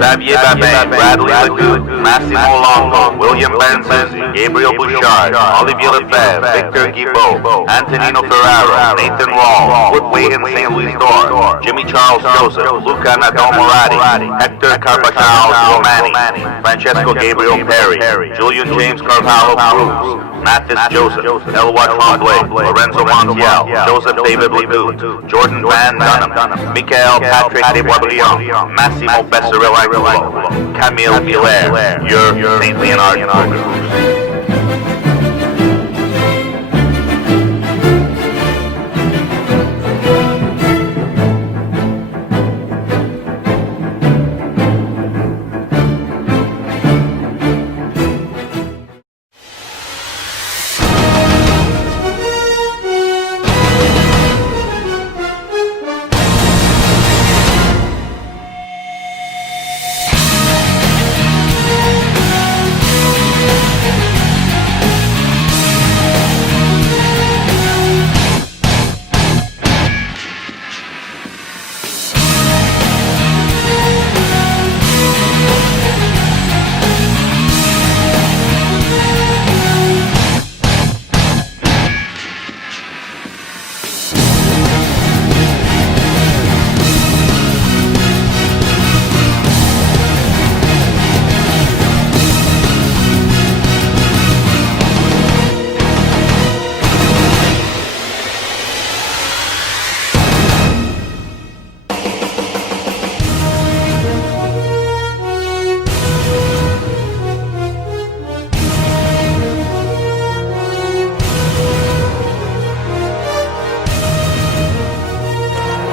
Xavier Babin, Bradley Leduc, Massimo Longo, William Benzizzi, Gabriel Bouchard, Olivier Lefebvre, Victor Guibault, Antonino Ferraro, Nathan Rawl, Woodway and St. Louis Dor, Jimmy Charles Joseph, Luca Nadal Morati, Hector Carvajal Romani, Francesco Gabriel Perry, Julian James Carvalho Cruz, Mathis Joseph, Elway Tremblay, Lorenzo Montiel, Joseph David Ledoux, Jordan Van Dunham, Michael Patrick Desboisbriand, Massimo Besseril-Angulo, Camille Hilaire, your St. Leonard Cougars.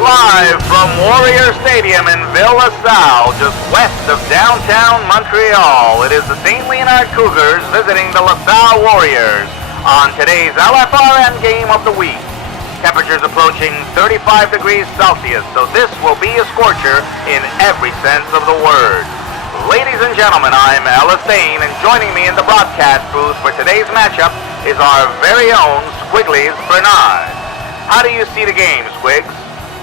Live from Warrior Stadium in Ville-LaSalle, just west of downtown Montreal, it is the St. Leonard Cougars visiting the LaSalle Warriors on today's LFRN game of the week. Temperatures approaching 35 degrees Celsius, so this will be a scorcher in every sense of the word. Ladies and gentlemen, I'm Ellis Dane, and joining me in the broadcast booth for today's matchup is our very own Squiggles Bernard. How do you see the game, Squiggs?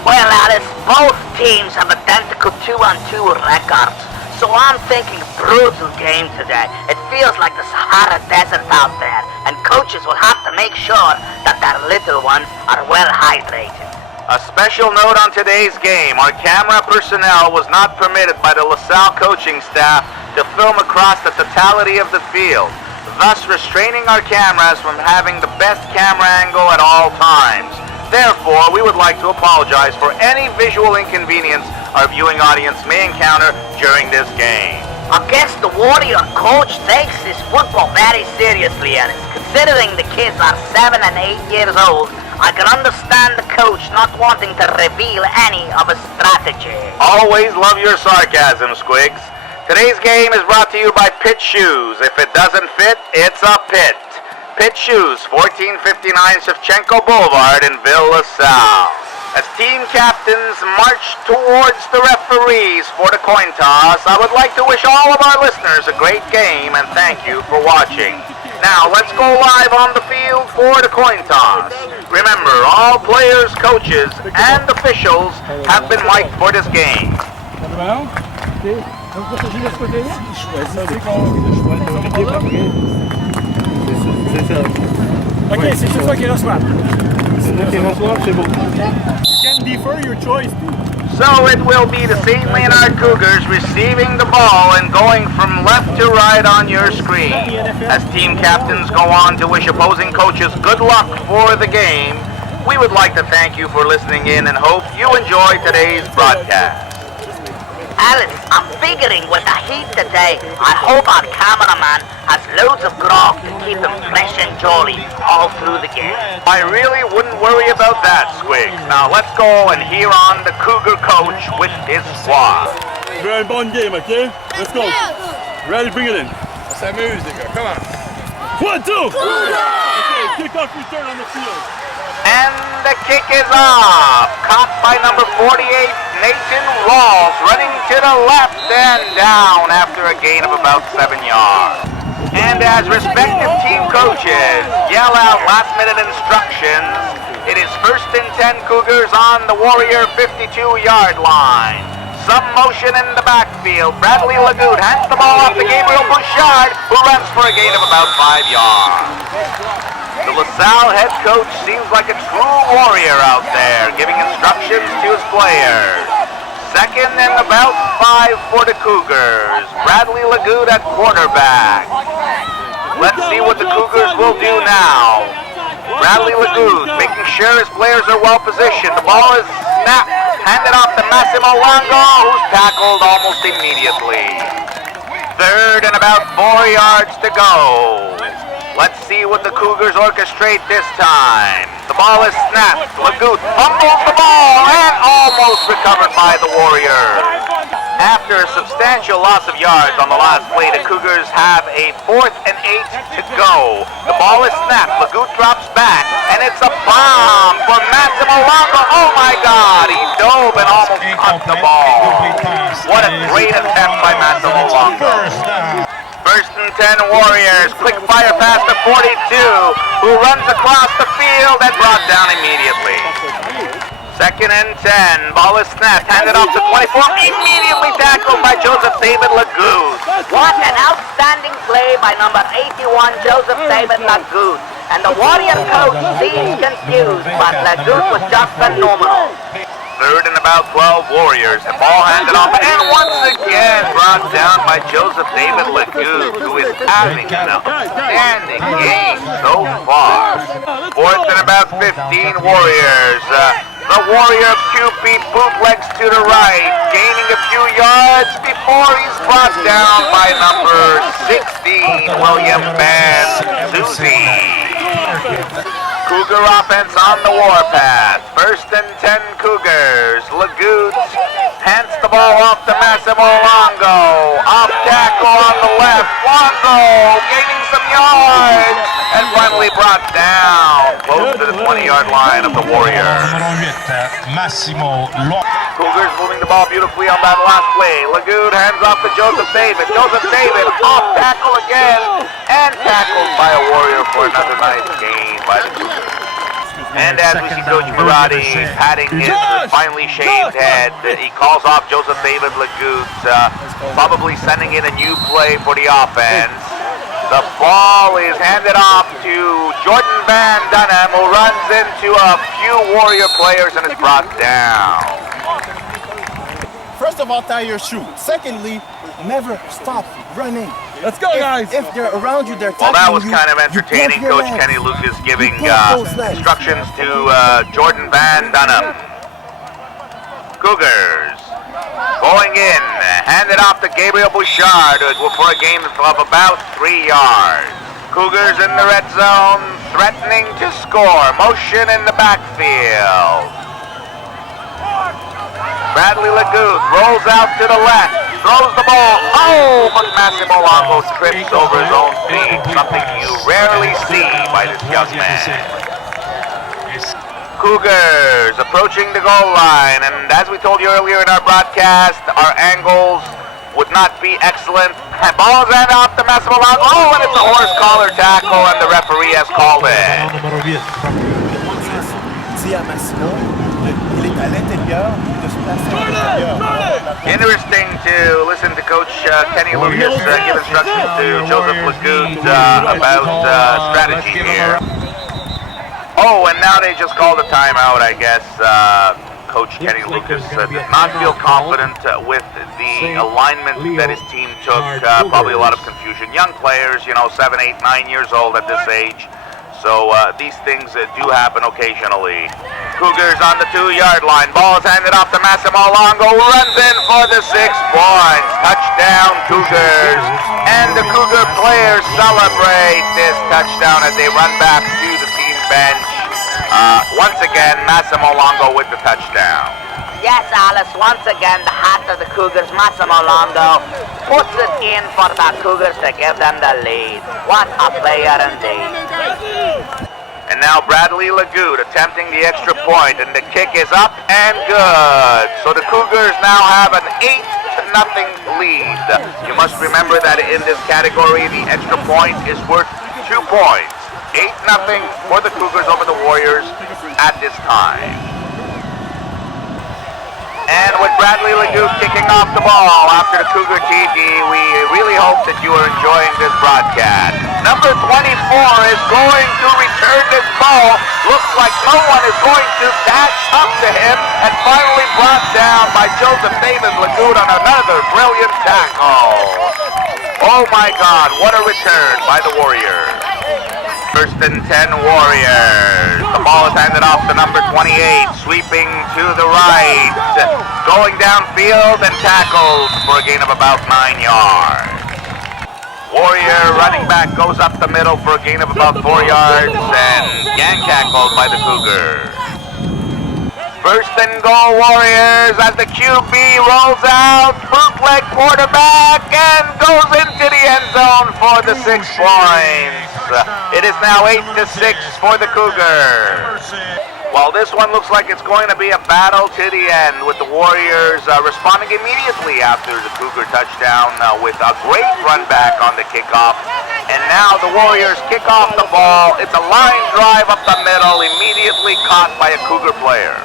Well, Alice, both teams have identical 2-on-2 records, so I'm thinking brutal game today. It feels like the Sahara Desert out there, and coaches will have to make sure that their little ones are well hydrated. A special note on today's game, our camera personnel was not permitted by the LaSalle coaching staff to film across the totality of the field, thus restraining our cameras from having the best camera angle at all times. Therefore, we would like to apologize for any visual inconvenience our viewing audience may encounter during this game. I guess the Warrior coach takes his football very seriously, and considering the kids are 7 and 8 years old, I can understand the coach not wanting to reveal any of his strategy. Always love your sarcasm, Squigs. Today's game is brought to you by Pitt Shoes. If it doesn't fit, it's a pit. Pitt Shoes, 1459 Shevchenko Boulevard in Ville-LaSalle. As team captains march towards the referees for the coin toss, I would like to wish all of our listeners a great game and thank you for watching. Now, let's go live on the field for the coin toss. Remember, all players, coaches, and officials have been mic'd for this game. Ok, c'est juste toi qui reçois. C'est toi qui reçois, c'est bon. You can defer your choice too. So it will be the St. Leonard Cougars receiving the ball and going from left to right on your screen. As team captains go on to wish opposing coaches good luck for the game, we would like to thank you for listening in and hope you enjoy today's broadcast. Alice, I'm figuring with the heat today, I hope our cameraman has loads of grog to keep him fresh and jolly all through the game. I really wouldn't worry about that, Squigs. Now let's go and hear on the Cougar coach with his squad. Very bon game, okay? Let's go. Ready, bring it in. S'amuse, les gars. Come on. 1, 2. Okay, kick off return on the field. And the kick is off. Caught by number 48, Nathan Rawls, running to the left and down after a gain of about 7 yards. And as respective team coaches yell out last-minute instructions, it is 1st and 10 Cougars on the Warrior 52-yard line. Some motion in the backfield. Bradley Lagoud hands the ball off to Gabriel Bouchard, who runs for a gain of about 5 yards. The LaSalle head coach seems like a true warrior out there, giving instructions to his players. Second and about 5 for the Cougars. Bradley Lagoud at quarterback. Let's see what the Cougars will do now. Bradley Lagoud making sure his players are well positioned. The ball is snapped, handed off to Massimo Longo, who's tackled almost immediately. Third and about 4 yards to go. Let's see what the Cougars orchestrate this time. The ball is snapped. Lagoud fumbles the ball and almost recovered by the Warriors. After a substantial loss of yards on the last play, the Cougars have a 4th and 8 to go. The ball is snapped. Lagoud drops back, and it's a bomb for Massimo Longo. Oh my God! He dove and almost caught the ball. What a great attempt by Massimo Longo. First and 10 Warriors. Quick fire pass to 42, who runs across the field and brought down immediately. Second and 10. Ball is snapped. Handed off to 24. Immediately tackled by Joseph David Lagoud. What an outstanding play by number 81, Joseph David Lagoud. And the Warrior coach seems confused, but Lagoud was just phenomenal. Third and about 12 Warriors. The ball handed off and once again brought down by Joseph David Lagoud, who is having an outstanding game so far. Fourth and about 15 Warriors. The Warrior QB bootlegs to the right, gaining a few yards before he's brought down by number 16, William Banzuzi. Cougar offense on the warpath. First and 10 Cougars. Lagoud hands the ball off to Massimo Longo. Off tackle on the left. Longo gaining some yards and finally brought down close to the 20-yard line of the Warriors. Cougars moving the ball beautifully on that last play. Lagoud hands off to Joseph David. Joseph David off tackle again and tackled by a Warrior for another nice gain by the Cougars. And as we see Coach Marotti patting his finely shaved head, he calls off Joseph David Lagoud, probably sending in a new play for the offense. The ball is handed off to Jordan Van Dunham, who runs into a few Warrior players and is brought down. First of all, tie your shoe. Secondly, never stop running. Let's go, guys. If they're around you, they're Well, that was you, kind of you entertaining. pump your Coach legs. Kenny Lucas giving You pump those legs. instructions to Jordan Van Dunham. Cougars going in, handed off to Gabriel Bouchard for a gain of about 3 yards. Cougars in the red zone, threatening to score. Motion in the backfield. Bradley Lagoud rolls out to the left, throws the ball. Oh, but Massimo Longo trips over his own feet, something you rarely see by this young man. Cougars approaching the goal line, and as we told you earlier in our broadcast, our angles would not be excellent. And ball is handed off to Massimo Longo. Oh, and it's a horse collar tackle, and the referee has called it. Dis à Massimo, il est à l'intérieur, de se placer à l'intérieur. Interesting to listen to Coach Kenny Lucas give instructions to Joseph Lagoud about strategy here. Oh, and now they just called a timeout, I guess. Coach Kenny Lucas does not feel confident with the alignment that his team took. Probably a lot of confusion. Young players, 7, 8, 9 years old at this age. So these things do happen occasionally. Cougars on the 2-yard line. Ball is handed off to Massimo Longo. Runs in for the 6 points. Touchdown, Cougars. And the Cougar players celebrate this touchdown as they run back to the team bench. Once again, Massimo Longo with the touchdown. Yes, Alice, once again, the heart of the Cougars, Massimo Longo, puts it in for the Cougars to give them the lead. What a player indeed. And now Bradley Lagoud attempting the extra point, and the kick is up and good. So the Cougars now have an 8-0 lead. You must remember that in this category, the extra point is worth 2 points. 8-0 for the Cougars over the Warriors at this time. And with Bradley Leduc kicking off the ball after the Cougar TD. We really hope that you are enjoying this broadcast. Number 24 is going to return this ball. Looks like no one is going to catch up to him, and finally brought down by Joseph David Lagoon on another brilliant tackle. Oh my God, what a return by the Warriors. First and 10 Warriors. The ball is handed off to number 28, sweeping to the right, going downfield and tackled for a gain of about 9 yards. Warrior running back goes up the middle for a gain of about 4 yards and gang tackled by the Cougars. First and goal Warriors as the QB rolls out, bootleg quarterback, and goes into the end zone for the 6 points. It is now 8-6 for the Cougars. Well, this one looks like it's going to be a battle to the end, with the Warriors responding immediately after the Cougar touchdown with a great run back on the kickoff. And now the Warriors kick off the ball. It's a line drive up the middle, immediately caught by a Cougar player.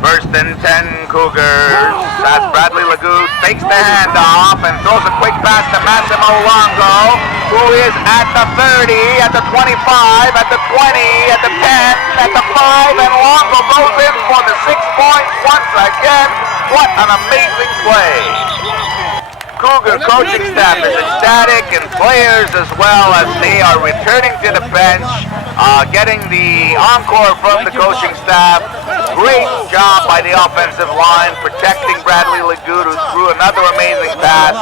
First and 10 Cougars as Bradley Leduc takes the handoff and throws a quick pass to Massimo Longo, who is at the 30, at the 25, at the 20, at the 10, at the 5, and Longo goes in for the 6 points once again. What an amazing play. Cougar coaching staff is ecstatic, and players as well, as they are returning to the bench, getting the encore from the coaching staff. Great job by the offensive line protecting Bradley Leduc, who threw another amazing pass.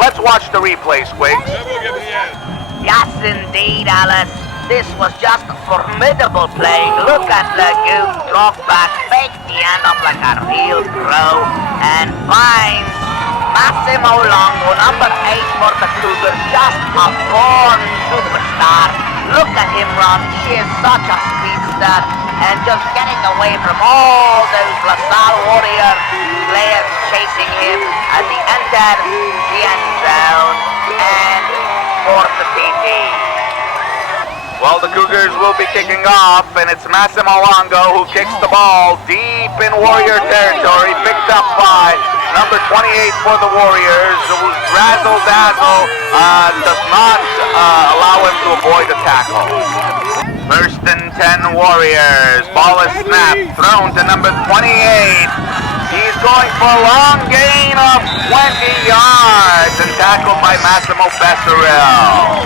Let's watch the replay, Squigs. Yes, indeed, Alice. This was just a formidable play. Look at Leduc drop back, fake the end up like a real pro, and finds Massimo Longo, number 8 for the Cougars, just a born superstar. Look at him run. He is such a speedster, and just getting away from all those LaSalle Warriors players chasing him as he entered the end zone and for the TD. Well, the Cougars will be kicking off, and it's Massimo Longo who kicks the ball deep in Warrior territory, picked up by number 28 for the Warriors, whose razzle-dazzle does not allow him to avoid a tackle. First and 10 Warriors. Ball is snapped, thrown to number 28. He's going for a long gain of 20 yards and tackled by Massimo Besserell.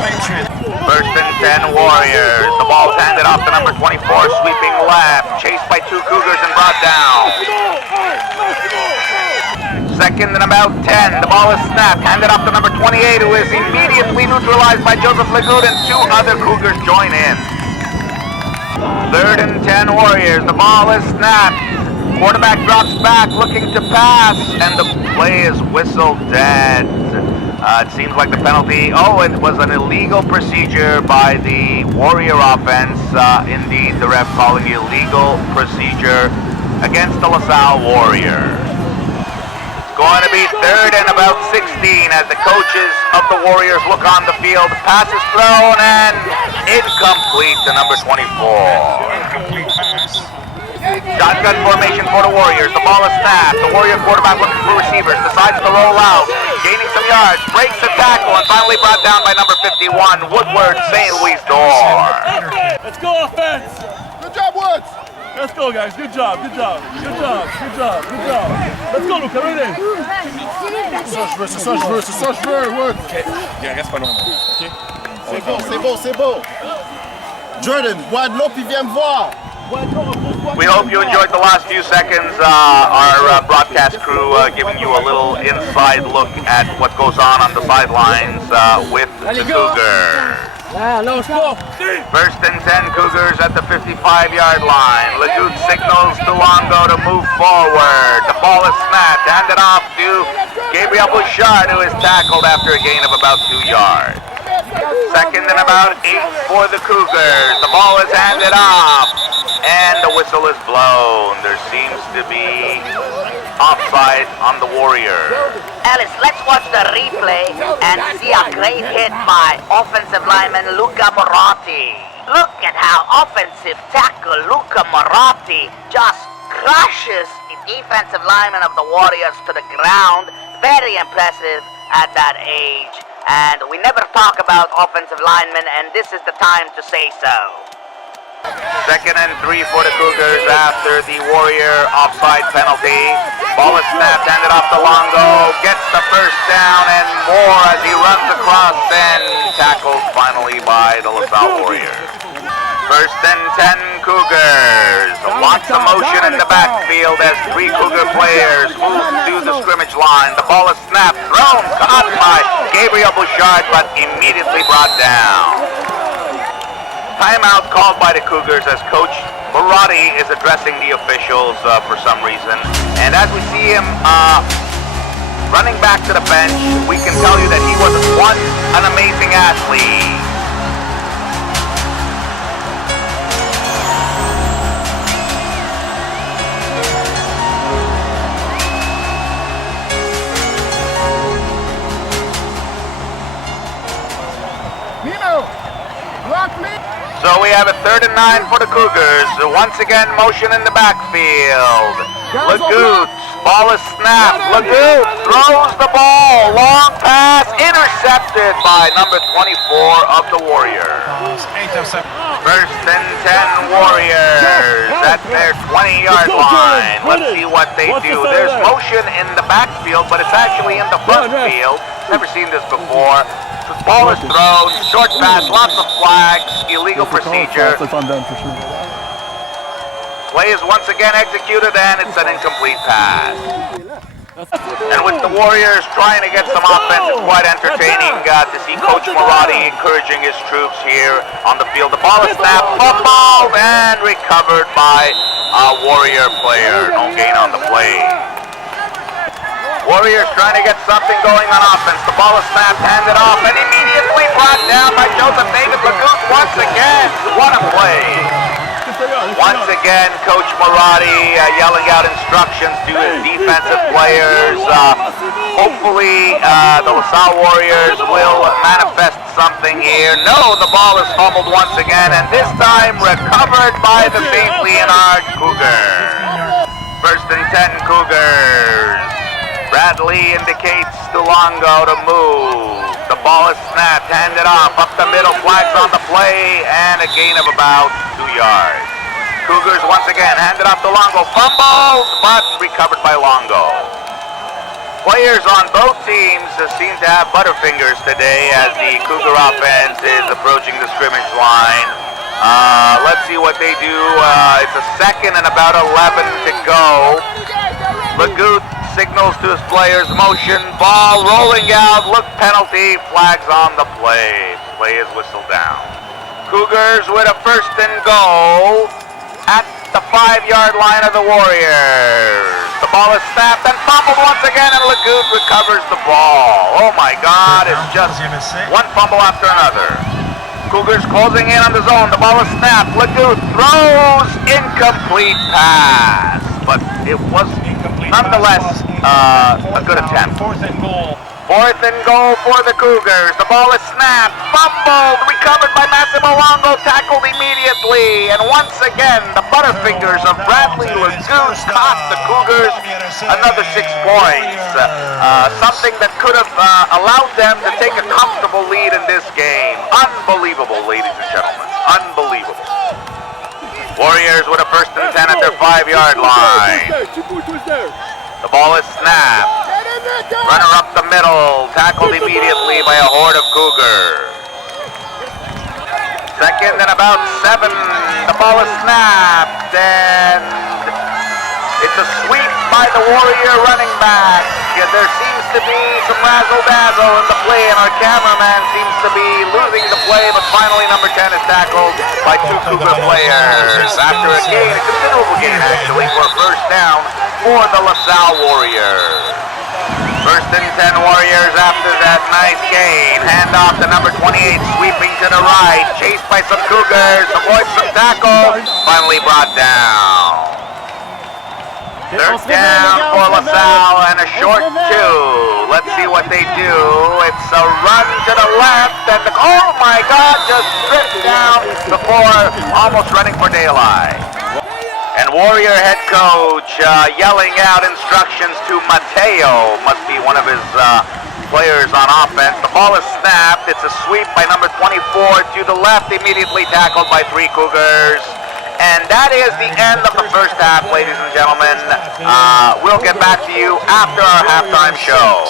First and 10 Warriors. The ball is handed off to number 24, sweeping left, chased by 2 Cougars and brought down. Second and about 10. The ball is snapped, handed off to number 28, who is immediately neutralized by Joseph Leduc, and 2 other Cougars join in. Third and 10 Warriors. The ball is snapped. Quarterback drops back, looking to pass, and the play is whistled dead. It seems like the penalty, it was an illegal procedure by the Warrior offense. Indeed, the ref calling illegal procedure against the LaSalle Warriors. It's going to be third and about 16 as the coaches of the Warriors look on the field. Pass is thrown and incomplete to number 24. Shotgun formation for the Warriors. The ball is snapped. The Warrior quarterback looking for receivers. Decides to roll out. Gaining some yards. Breaks the tackle and finally brought down by number 51, Woodward St. Louis Door. Let's go offense. Good job, Woods. Let's go, guys. Good job. Good job. Good job. Good job. Good job. Let's go, Luca. Right in. C'est ça, je veux, Woods. Il reste pas long. OK? C'est beau. Jordan, Guadeloupe, il vient me voir. We hope you enjoyed the last few seconds. Our broadcast crew giving you a little inside look at what goes on the sidelines with the Cougars. First and 10 Cougars at the 55-yard line. Leduc signals to Longo to move forward. The ball is snapped, handed off to Gabriel Bouchard, who is tackled after a gain of about 2 yards. Second and about 8 for the Cougars. The ball is handed off, and the whistle is blown. There seems to be offside on the Warriors. Alice, let's watch the replay and see a great hit by offensive lineman Luca Moratti. Look at how offensive tackle Luca Moratti just crushes defensive linemen of the Warriors to the ground. Very impressive at that age. And we never talk about offensive linemen, and this is the time to say so. 2nd and 3 for the Cougars after the Warrior offside penalty. Ball is snapped, handed off to Longo, gets the first down and more as he runs across and tackled finally by the LaSalle Warriors. 1st and 10 Cougars. Lots of motion in the backfield as 3 Cougar players move to the scrimmage line. The ball is snapped, thrown, caught by Gabriel Bouchard, but immediately brought down. Timeout called by the Cougars as Coach Marotti is addressing the officials for some reason. And as we see him running back to the bench, we can tell you that he was an amazing athlete. So we have a 3rd and 9 for the Cougars. Once again, motion in the backfield. Legoots, ball is snapped. Legoots throws the ball. Long pass, intercepted by number 24 of the Warriors. 1st and 10 Warriors at their 20-yard line. Let's see what they do. There's motion in the backfield, but it's actually in the front field. Never seen this before. The ball is thrown, short pass, lots of flags, illegal procedure. Play is once again executed and it's an incomplete pass. And with the Warriors trying to get some offense, it's quite entertaining to see Coach Marotti encouraging his troops here on the field. The ball is snapped, fumbled, and recovered by a Warrior player. No gain on the play. Warriors trying to get something going on offense. The ball is snapped, handed off, and immediately brought down by Joseph David Legoots once again. What a play. Once again, Coach Marotti yelling out instructions to his defensive players. Hopefully, the LaSalle Warriors will manifest something here. No, the ball is fumbled once again, and this time recovered by the St. Leonard Cougars. 1st and 10 Cougars. Bradley indicates to Longo to move. The ball is snapped, handed off, up the middle, flags on the play, and a gain of about 2 yards. Cougars once again handed off to Longo, fumbled, but recovered by Longo. Players on both teams seem to have butterfingers today as the Cougar offense is approaching the scrimmage line. Let's see what they do. It's a 2nd and about 11 to go. Legoots signals to his players, motion, ball rolling out, look penalty, flags on the play. Play is whistled down. Cougars with a 1st and goal at the 5-yard line of the Warriors. The ball is snapped and fumbled once again, and Legoots recovers the ball. Oh my God, it's just one fumble after another. Cougars closing in on the zone. The ball is snapped. Legoots throws, incomplete pass. But it was nonetheless a good attempt. 4th and goal for the Cougars. The ball is snapped, fumbled, recovered by Massimo Longo, tackled immediately. And once again, the butterfingers of Bradley Legoots cost the Cougars another 6 points. Something that could have allowed them to take a comfortable lead in this game. Unbelievable, ladies and gentlemen. Unbelievable. Warriors with a 1st and 10 at their 5-yard line. The ball is snapped. Runner up the middle, tackled immediately by a horde of Cougars. 2nd and about 7. The ball is snapped, and it's a sweep by the Warrior running back. There seems to be some razzle-dazzle in the play, and our cameraman seems to be losing the play, but finally number 10 is tackled by 2 Cougar players. After a gain, a considerable gain actually, for a 1st down for the LaSalle Warriors. 1st and 10 Warriors after that nice gain. Hand off to number 28, sweeping to the right. Chased by some Cougars, avoids some tackle, finally brought down. 3rd down for LaSalle and a short 2. Let's see what they do. It's a run to the left and oh my God, just stripped down before almost running for daylight. And Warrior head coach yelling out instructions to Mateo. Must be one of his players on offense. The ball is snapped. It's a sweep by number 24 to the left, immediately tackled by 3 Cougars. And that is the end of the first half, ladies and gentlemen. We'll get back to you after our halftime show.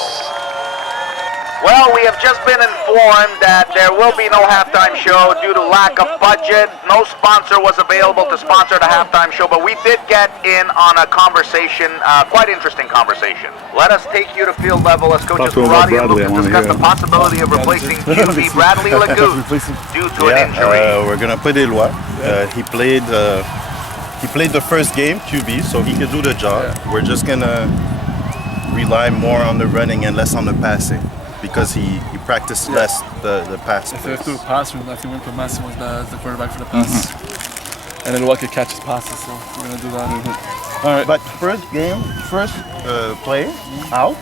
Well, we have just been informed that there will be no halftime show due to lack of budget. No sponsor was available to sponsor the halftime show, but we did get in on a conversation, quite interesting conversation. Let us take you to field level as coaches Marati and Lucas discuss the possibility of replacing QB Bradley Lagout due to an injury. We're gonna put Eloi. He played the first game QB, so he could do the job. We're just gonna rely more on the running and less on the passing, because he practiced less the pass. If we have to pass, we have to win for Massimo as the quarterback for the pass. And then Lucky catches passes, so we're going to do that. All right. But first play out.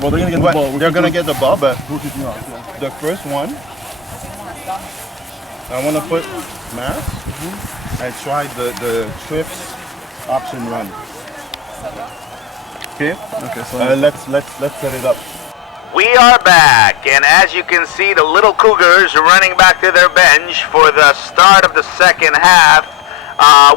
Well, they're going to get the ball. They're going to get the ball, but We'll keep you off, yeah. the first one, I want to put Mass. I tried the Swift's option run. Okay. Okay, so Let's set it up. We are back, and as you can see, the little Cougars are running back to their bench for the start of the second half.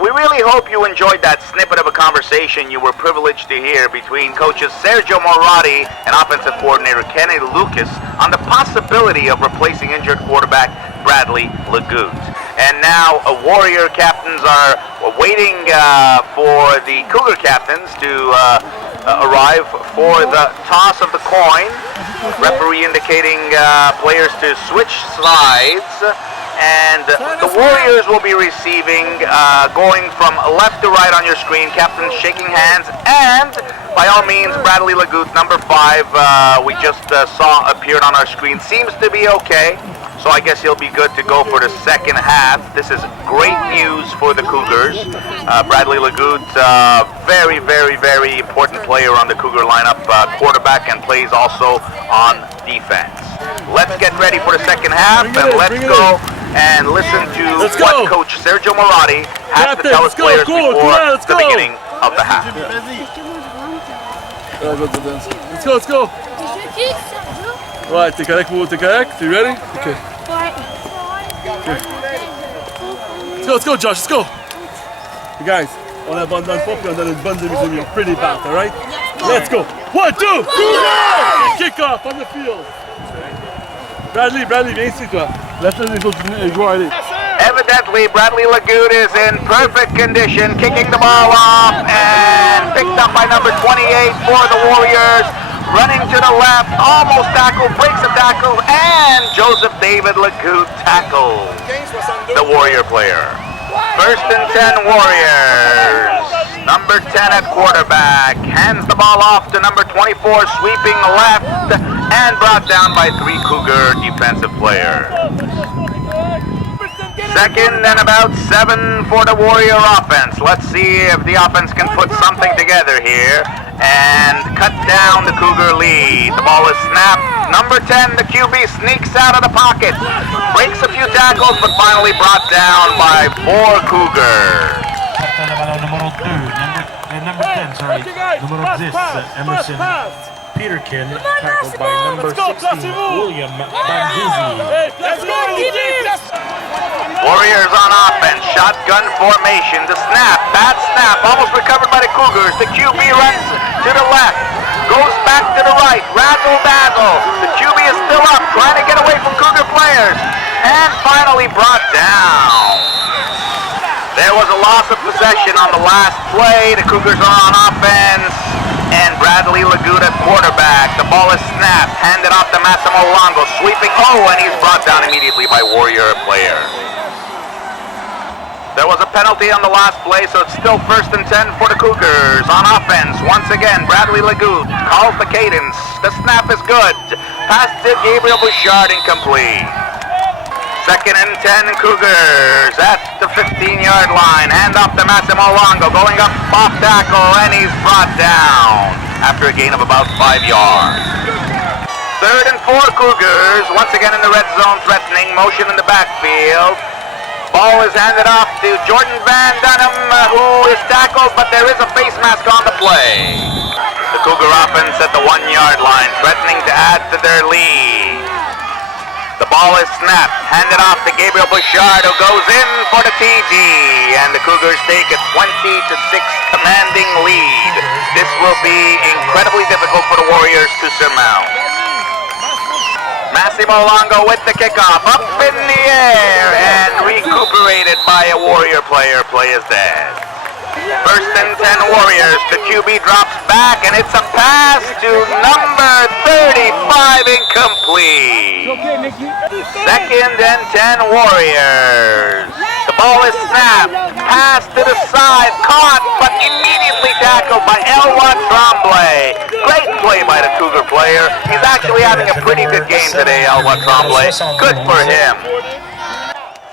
We really hope you enjoyed that snippet of a conversation you were privileged to hear between coaches Sergio Marati and offensive coordinator Kenny Lucas on the possibility of replacing injured quarterback Bradley Lagout. And now Warrior captains are waiting for the Cougar captains to arrive for the toss of the coin. Referee indicating players to switch sides. And the Warriors will be receiving, going from left to right on your screen, captains shaking hands, and by all means, Bradley Lagout, number 5, we just saw appeared on our screen, seems to be okay. So I guess he'll be good to go for the second half. This is great news for the Cougars. Bradley Lagout, very, very, very important player on the Cougar lineup, quarterback, and plays also on defense. Let's get ready for the second half, and let's go and listen to what Coach Sergio Marati has to tell his players before the beginning of the half. Let's go. Ouais, t'es correct, t'es correct? You ready? Okay. Let's go, Josh, let's go. You guys, on abandonne pas puis on donne une bonne demi-demi. Pretty back, alright? Let's go. 1, 2, kick off on the field. Bradley, viens ici, toi. Laisse les autres joueurs aller. Evidently, Bradley Lagout is in perfect condition, kicking the ball off and picked up by number 28 for the Warriors. Running to the left, almost tackled, breaks a tackle, and Joseph David Lagout tackles the Warrior player. 1st and 10 Warriors. Number 10 at quarterback hands the ball off to number 24, sweeping left, and brought down by 3 Cougar defensive players. 2nd and about 7 for the Warrior offense. Let's see if the offense can put something together here and cut down the Cougar lead. The ball is snapped. Number 10, the QB, sneaks out of the pocket, breaks a few tackles, but finally brought down by 4 Cougars. Number 10, sorry. Numero 10, Emerson Peterkin, tackled by number 16, William Banduzi. Warriors on offense, shotgun formation, the snap, bad snap, almost recovered by the Cougars. The QB runs to the left, goes back to the right, razzle-dazzle. The QB is still up, trying to get away from Cougar players, and finally brought down. There was a loss of possession on the last play. The Cougars are on offense, and Bradley Lagout at quarterback. The ball is snapped, handed off to Massimo Longo, sweeping, and he's brought down immediately by Warrior player. There was a penalty on the last play, so it's still 1st and 10 for the Cougars. On offense, once again, Bradley Lagout calls the cadence. The snap is good. Pass to Gabriel Bouchard, incomplete. 2nd and 10 Cougars at the 15-yard line. Hand off to Massimo Longo, going up off tackle, and he's brought down after a gain of about 5 yards. 3rd and 4 Cougars, once again in the red zone, threatening, motion in the backfield. Ball is handed off to Jordan Van Dunham, who is tackled, but there is a face mask on the play. The Cougar offense at the 1-yard line, threatening to add to their lead. The ball is snapped, handed off to Gabriel Bouchard, who goes in for the TD, and the Cougars take a 20-6 commanding lead. This will be incredibly difficult for the Warriors to surmount. Massimo Longo with the kickoff, up in the air, and recuperated by a Warrior player. Play is dead. First and 10 Warriors. The QB drops back, and it's a pass to number 35, incomplete. Second and 10 Warriors. The ball is snapped, pass to the side, caught, but immediately tackled by Elwha Tremblay. Great play by the Cougar player. He's actually having a pretty good game today, Elwha Tremblay. Good for him.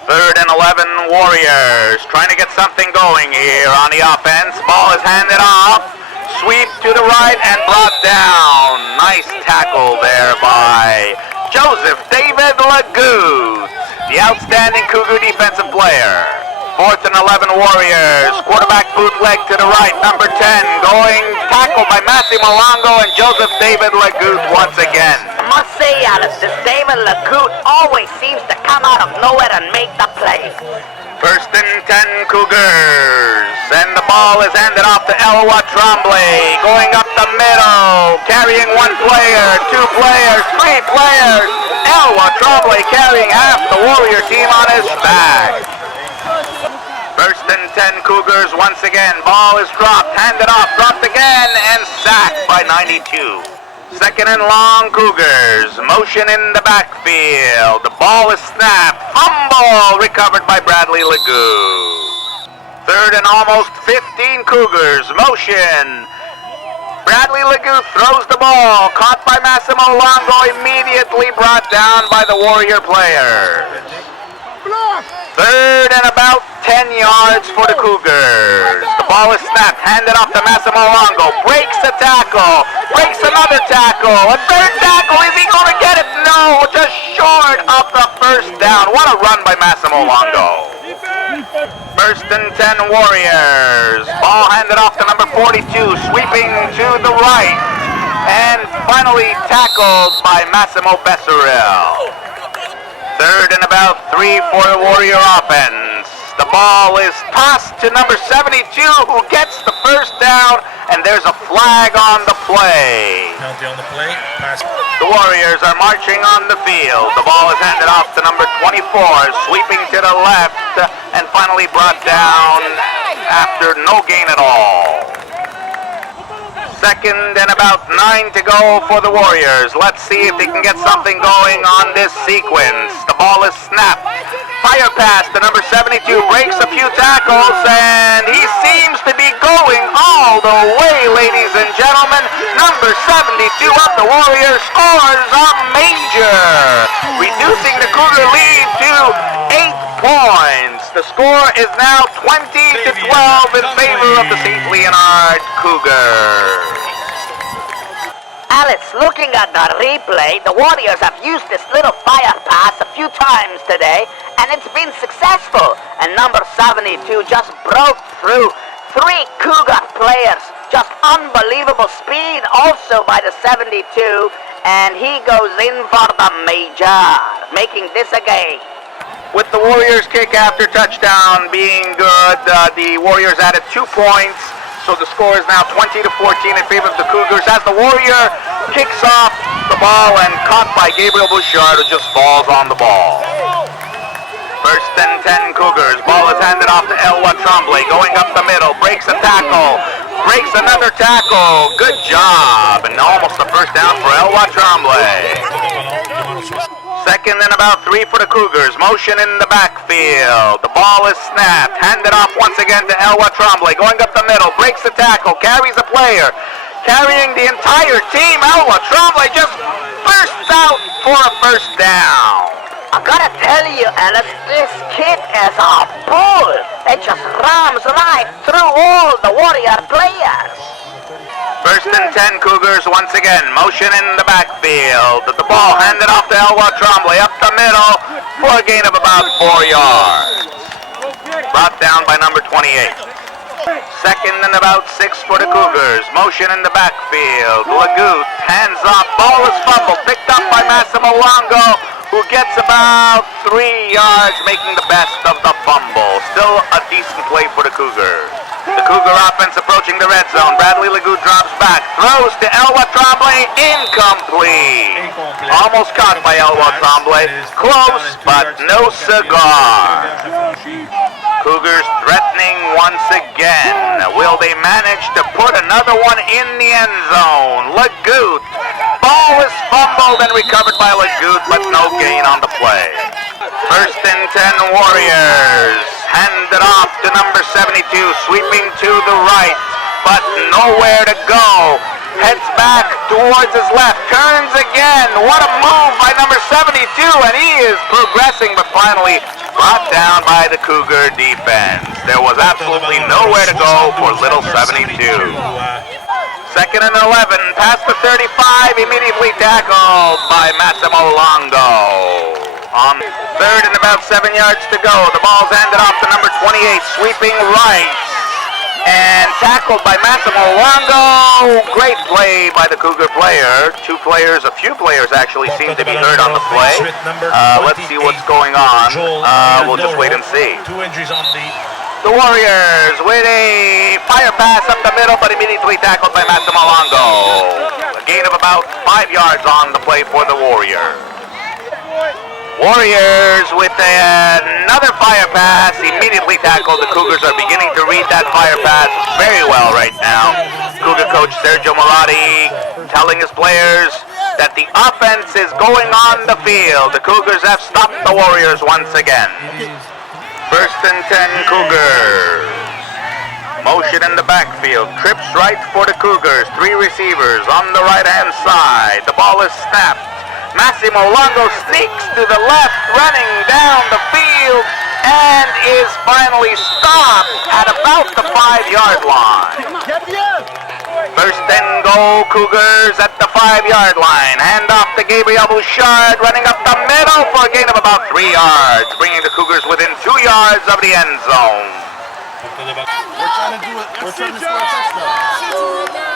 Third and 11 Warriors, trying to get something going here on the offense. Ball is handed off, sweep to the right and brought down. Nice tackle there by Joseph David Lagout, the outstanding Cougar defensive player. Fourth and 11 Warriors, quarterback bootleg to the right, number 10, going tackled by Massimo Longo and Joseph David Lagout once again. I must say, Alice, this David Lagout always seems to come out of nowhere and make the play. First and 10 Cougars, and the ball is handed off to Elwha Tremblay, going up the middle, carrying one player, two players, three players. Elwha Tremblay carrying half the Warrior team on his back. First and 10 Cougars once again. Ball is dropped, handed off, dropped again, and sacked by 92. Second and long Cougars. Motion in the backfield. The ball is snapped. Fumble recovered by Bradley Lagout. Third and almost 15 Cougars. Motion. Bradley Lagout throws the ball. Caught by Massimo Longo. Immediately brought down by the Warrior players. Third and about 10 yards for the Cougars. The ball is snapped, handed off to Massimo Longo. Breaks the tackle, breaks another tackle. A third tackle, is he going to get it? No, just short of the first down. What a run by Massimo Longo. First and 10 Warriors. Ball handed off to number 42, sweeping to the right. And finally tackled by Massimo Besserell. Third and about 3 for the Warrior offense. The ball is tossed to number 72, who gets the first down, and there's a flag on the play. Penalty on the play. Pass. The Warriors are marching on the field. The ball is handed off to number 24, sweeping to the left, and finally brought down after no gain at all. Second and about 9 to go for the Warriors. Let's see if they can get something going on this sequence. The ball is snapped. Fire pass to number 72, breaks a few tackles, and he seems to be going all the way, ladies and gentlemen. Number 72 of the Warriors scores a major, reducing the Cougar lead to 8 points. The score is now 20-12 in favor of the St. Leonard Cougars. Alice, looking at the replay, the Warriors have used this little fire pass a few times today, and it's been successful. And number 72 just broke through 3 Cougar players. Just unbelievable speed also by the 72, and he goes in for the major, making this a game. With the Warriors kick after touchdown being good, the Warriors added 2 points. So the score is now 20-14 in favor of the Cougars as the Warrior kicks off the ball and caught by Gabriel Bouchard, who just falls on the ball. First and 10 Cougars. Ball is handed off to Elwha Tremblay, going up the middle, breaks a tackle, breaks another tackle. Good job, and almost a first down for Elwha Tremblay. Second and about 3 for the Cougars. Motion in the backfield. The ball is snapped. Handed off once again to Elwha Tremblay. Going up the middle. Breaks the tackle. Carries a player. Carrying the entire team. Elwha Tremblay just bursts out for a first down. I gotta tell you, Alice, this kid is a bull. It just rams right through all the Warrior players. First and 10 Cougars once again. Motion in the backfield. The ball handed off to Elwha Tremblay up the middle for a gain of about 4 yards. brought down by number 28. Second and about 6 for the Cougars. Motion in the backfield. Lagut, hands off, ball is fumbled, picked up by Massimo Longo, who gets about 3 yards, making the best of the fumble. Still a decent play for the Cougars. The Cougar offense approaching the red zone. Bradley Lagut drops back, throws to Elwa Tremblay, incomplete. Almost caught by Elwa Tremblay. Close, but no cigar. Cougars threatening once again. Will they manage to put another one in the end zone? Lagut. Ball is fumbled and recovered by Lagut, but no gain on the play. First and 10 Warriors. Handed off to number 72, sweeping to the right, but nowhere to go. Heads back towards his left, turns again. What a move by number 72, and he is progressing, but finally brought down by the Cougar defense. There was absolutely nowhere to go for little 72. Second and 11, past the 35, immediately tackled by Massimo Longo. On third and about 7 yards to go, the ball's handed off to number 28, sweeping right, and tackled by Massimo Longo. Great play by the Cougar player. A few players actually seem to be hurt on the play. Let's see what's going on. We'll just wait and see. 2 injuries on The Warriors with a fire pass up the middle, but immediately tackled by Massimo Longo. A gain of about 5 yards on the play for the Warriors. Warriors with another fire pass, immediately tackled. The Cougars are beginning to read that fire pass very well right now. Cougar coach Sergio Marotti telling his players that the offense is going on the field. The Cougars have stopped the Warriors once again. First and 10 Cougars. Motion in the backfield, trips right for the Cougars. 3 receivers on the right-hand side. The ball is snapped. Massimo Longo sneaks to the left, running down the field, and is finally stopped at about the 5-yard line. First and goal, Cougars at the 5-yard line. Hand off to Gabriel Bouchard, running up the middle for a gain of about 3 yards, bringing the Cougars within 2 yards of the end zone. We're trying to score a touchdown.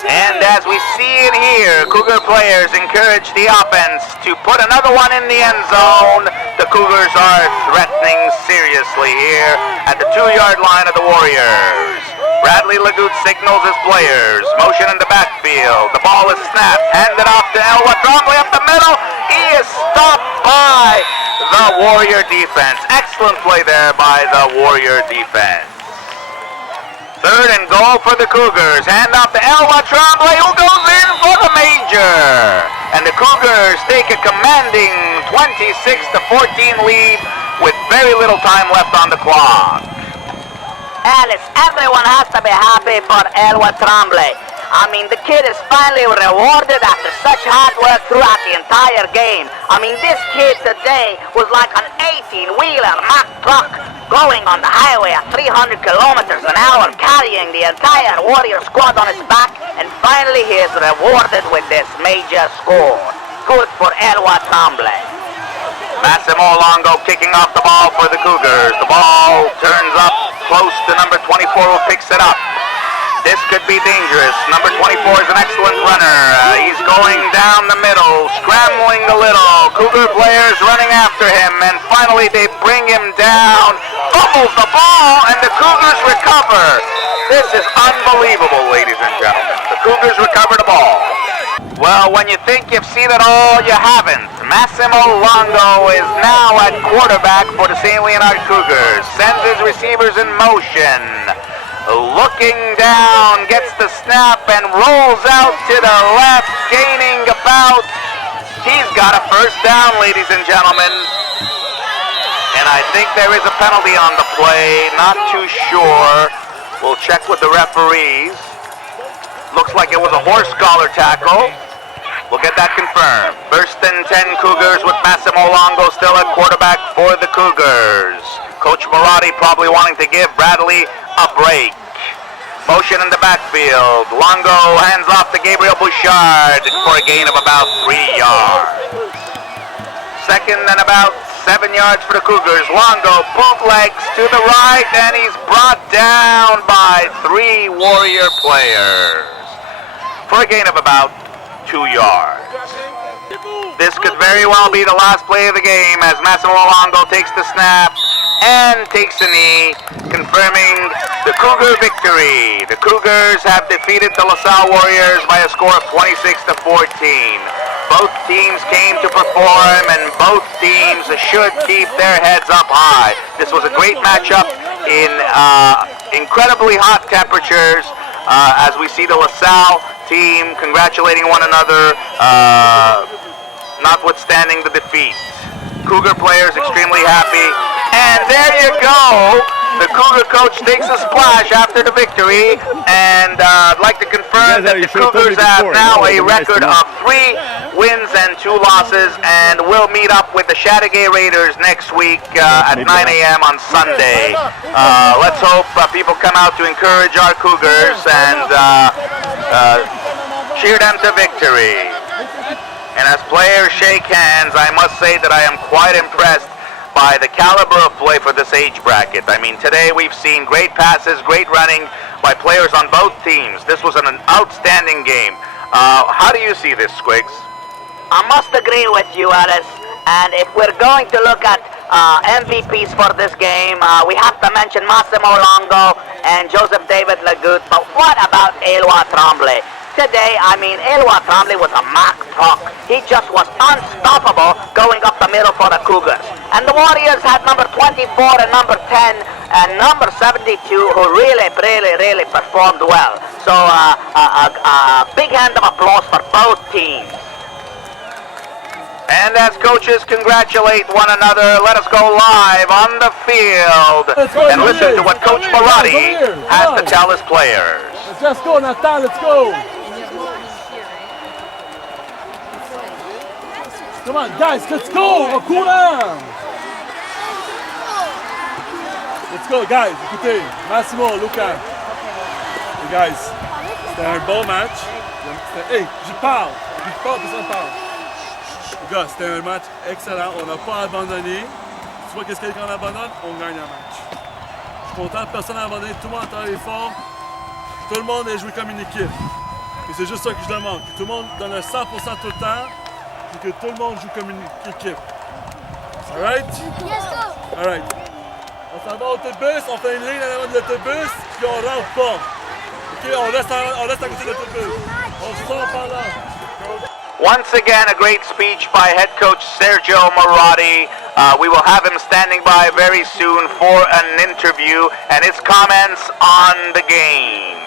And as we see it here, Cougar players encourage the offense to put another one in the end zone. The Cougars are threatening seriously here at the 2-yard line of the Warriors. Bradley Lagut signals his players. Motion in the backfield. The ball is snapped, handed off to Elwa Tremblay up the middle. He is stopped by the Warrior defense. Excellent play there by the Warrior defense. Third and goal for the Cougars. Hand off to Elwa Tremblay, who goes in for the major. And the Cougars take a commanding 26-14 lead with very little time left on the clock. Alice, everyone has to be happy for Elwa Tremblay. I mean, the kid is finally rewarded after such hard work throughout the entire game. I mean, this kid today was like an 18-wheeler Mack truck going on the highway at 300 kilometers an hour, carrying the entire Warrior squad on his back, and finally he is rewarded with this major score. Good for Elwa Tremblay. Massimo Longo kicking off the ball for the Cougars. The ball turns up close to number 24, who picks it up. This could be dangerous. Number 24 is an excellent runner. He's going down the middle, scrambling a little. Cougar players running after him, and finally they bring him down. Fumbles the ball, and the Cougars recover. This is unbelievable, ladies and gentlemen. The Cougars recover the ball. Well, when you think you've seen it all, you haven't. Massimo Longo is now at quarterback for the St. Leonard Cougars. Sends his receivers in motion. Looking down, gets the snap, and rolls out to the left, gaining about... He's got a first down, ladies and gentlemen. And I think there is a penalty on the play. Not too sure. We'll check with the referees. Looks like it was a horse collar tackle. We'll get that confirmed. First and 10 Cougars with Massimo Longo still at quarterback for the Cougars. Coach Marotti probably wanting to give Bradley a break. Motion in the backfield. Longo hands off to Gabriel Bouchard for a gain of about 3 yards. Second and about 7 yards for the Cougars. Longo bootlegs to the right, and he's brought down by 3 Warrior players for a gain of about 2 yards. This could very well be the last play of the game as Massimo Longo takes the snap and takes a knee, confirming the Cougar victory. The Cougars have defeated the LaSalle Warriors by a score of 26-14. Both teams came to perform, and both teams should keep their heads up high. This was a great matchup in incredibly hot temperatures as we see the LaSalle team congratulating one another, notwithstanding the defeat. Cougar players extremely happy. And there you go! The Cougar coach takes a splash after the victory, and I'd like to confirm that the Cougars have now a record of 3 wins and 2 losses, and will meet up with the Chateauguay Raiders next week at 9 a.m. on Sunday. Let's hope people come out to encourage our Cougars and cheer them to victory. And as players shake hands, I must say that I am quite impressed by the caliber of play for this age bracket. I mean, today we've seen great passes, great running by players on both teams. This was an outstanding game. How do you see this, Squigs? I must agree with you, Alice. And if we're going to look at MVPs for this game, we have to mention Massimo Longo and Joseph David Lagut. But what about Eloi Tremblay? Today, I mean, Eloi Tremblay was a Mack truck. He just was unstoppable going up the middle for the Cougars. And the Warriors had number 24 and number 10 and number 72 who really performed well. So a big hand of applause for both teams. And as coaches congratulate one another, let us go live on the field and listen to what Coach Marotti has to tell his players. Let's go, Nathan, let's go! Come on, guys, let's go! Let's go, guys. Écoutez, Massimo, Luca. Les guys, c'était un bon match. Hey, j'y parle, personne parle. Les gars, c'était un match excellent. On n'a pas abandonné. Tu vois qu'est-ce qu'on abandonne? On gagne un match. Je suis content, personne n'a abandonné. Tout le monde a travaillé fort. Tout le monde a joué comme une équipe. Et c'est juste ça que je demande. Que tout le monde donne le 100% tout le temps. Et que tout le monde joue comme une équipe. Alright? Alright. On s'en va au autobus, on fait une ligne en avant de l'autobus, puis on rentre pas. Ok, on reste à côté de l'autobus. On sort par là. Once again, a great speech by head coach Sergio Marotti. We will have him standing by very soon for an interview and his comments on the game.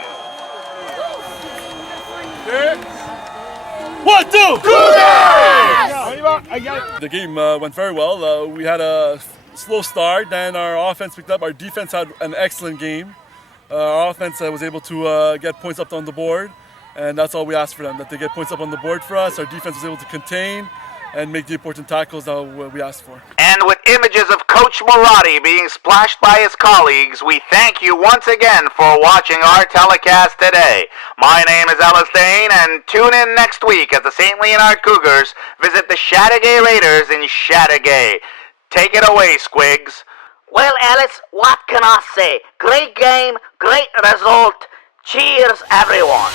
One, two, The game went very well. We had a slow start, then our offense picked up. Our defense had an excellent game. Our offense was able to get points up on the board, and that's all we asked for them, that they get points up on the board for us. Our defense was able to contain and make the important tackles that we asked for. And with images of Coach Marotti being splashed by his colleagues, we thank you once again for watching our telecast today. My name is Ellis Dane, and tune in next week as the St. Leonard Cougars visit the Chateauguay Raiders in Chateauguay. Take it away, Squigs. Well, Alice, what can I say? Great game, great result. Cheers, everyone.